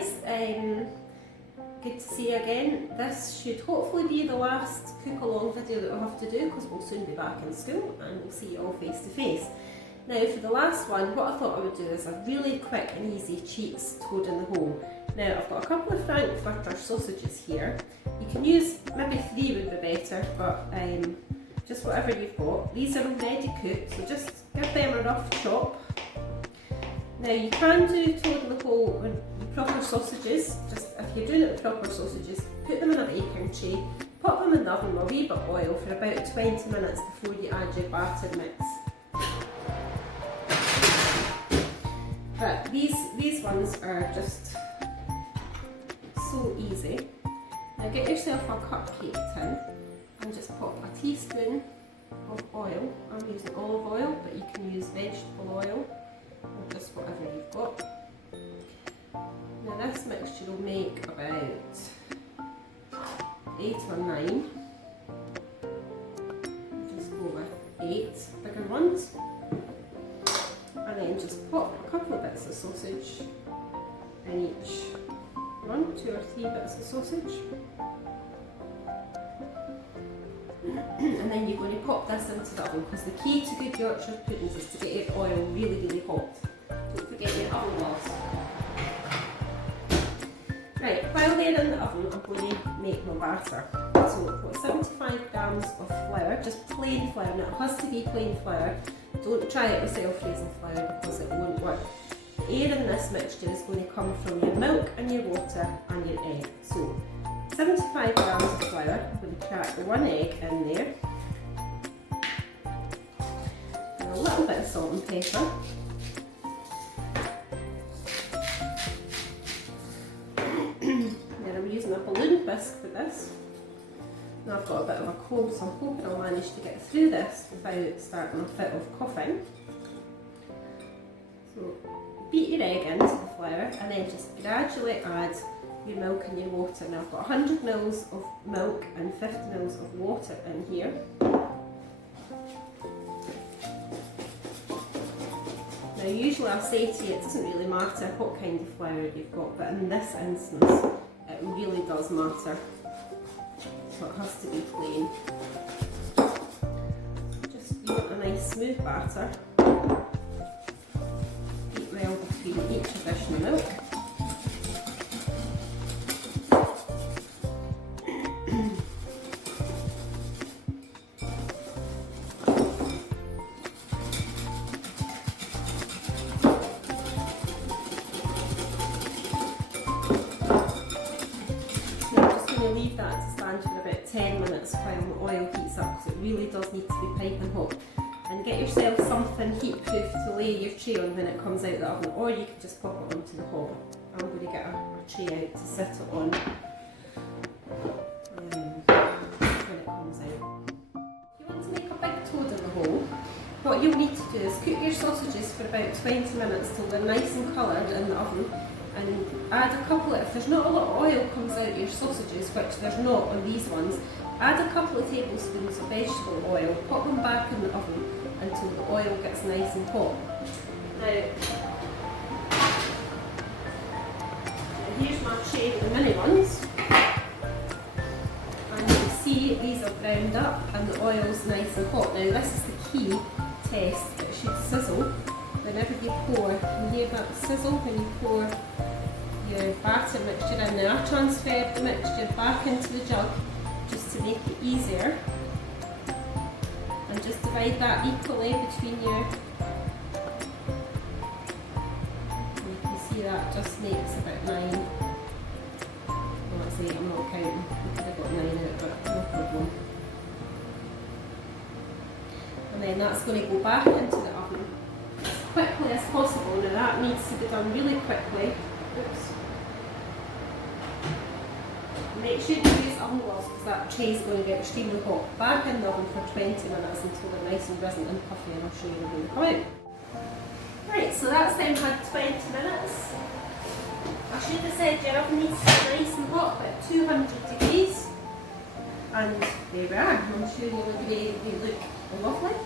guys, good to see you again. This should hopefully be the last cook-along video that we'll have to do because we'll soon be back in school and we'll see you all face to face. Now for the last one, what I thought I would do is a really quick and easy cheats toad in the hole. Now I've got a couple of frankfurter sausages here. You can use, maybe 3 would be better, but just whatever you've got. These are already cooked, so just give them a rough chop. Now you can do toad in the hole with proper sausages. Just if you're doing it with proper sausages, put them in a baking tray, pop them in the oven with a wee bit of oil for about 20 minutes before you add your batter mix. But these ones are just so easy. Now get yourself a cupcake tin and just pop a teaspoon of oil. I'm using olive oil, but you can use vegetable oil or just whatever you've got. Now this mixture will make about 8 or 9. Just go with 8 bigger ones. And then just pop a couple of bits of sausage in each one, 2 or 3 bits of sausage. And then you're going to pop this into the oven because the key to good Yorkshire puddings is to get your oil really, really hot. Don't forget your oven gloves. Right, while they're in the oven, I'm going to make my batter. So I've got 75 grams of flour, just plain flour. Now it has to be plain flour. Don't try it with self-raising flour because it won't work. The air in this mixture is going to come from your milk and your water and your egg. So 75 grams of flour, I'm going to crack the 1 egg in there. And a little bit of salt and pepper. Then I'm using a balloon whisk for this. Now I've got a bit of a cold, so I'm hoping I'll manage to get through this without starting a fit of coughing. So beat your egg into the flour and then just gradually add your milk and your water. Now I've got 100 ml of milk and 50 ml of water in here. Now usually I'll say to you it doesn't really matter what kind of flour you've got, but in this instance it really does matter. So it has to be plain. Just you want a nice smooth batter. Beat well between each addition of milk. Leave that to stand for about 10 minutes while the oil heats up because it really does need to be piping hot. And get yourself something heat proof to lay your tray on when it comes out of the oven, or you can just pop it onto the hob. I'm going to get a tray out to sit it on when it comes out. If you want to make a big toad in the hole, what you'll need to do is cook your sausages for about 20 minutes till they're nice and coloured in the oven. And add a couple of, if there's not a lot of oil comes out of your sausages, which there's not on these ones, add a couple of tablespoons of vegetable oil, pop them back in the oven until the oil gets nice and hot. Now here's my tray of the mini ones, and you can see these are browned up and the oil's nice and hot. Now this is the key test, it should sizzle whenever you pour. You hear that sizzle when you pour your batter mixture in. Now I transferred the mixture back into the jug just to make it easier, and just divide that equally between your, you can see that just makes about 9. Well, that's 8, I'm not counting, we could have got 9 in it, but no problem. And then that's going to go back into the oven as quickly as possible. Now that needs to be done really quickly. Oops. Make sure you use oven gloves because that tray is going to get extremely hot. Back in the oven for 20 minutes until they're nice and risen and puffy, and I'll show you when they come out. Right, so that's then had 20 minutes. I should have said your oven needs to be nice and hot at 200 degrees. And there we are. I'm sure they look lovely.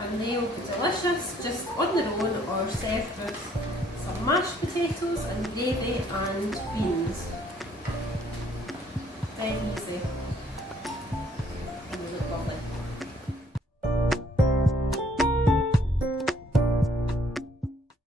And they'll be delicious just on their own or served with some mashed potatoes and gravy and beans. Very easy.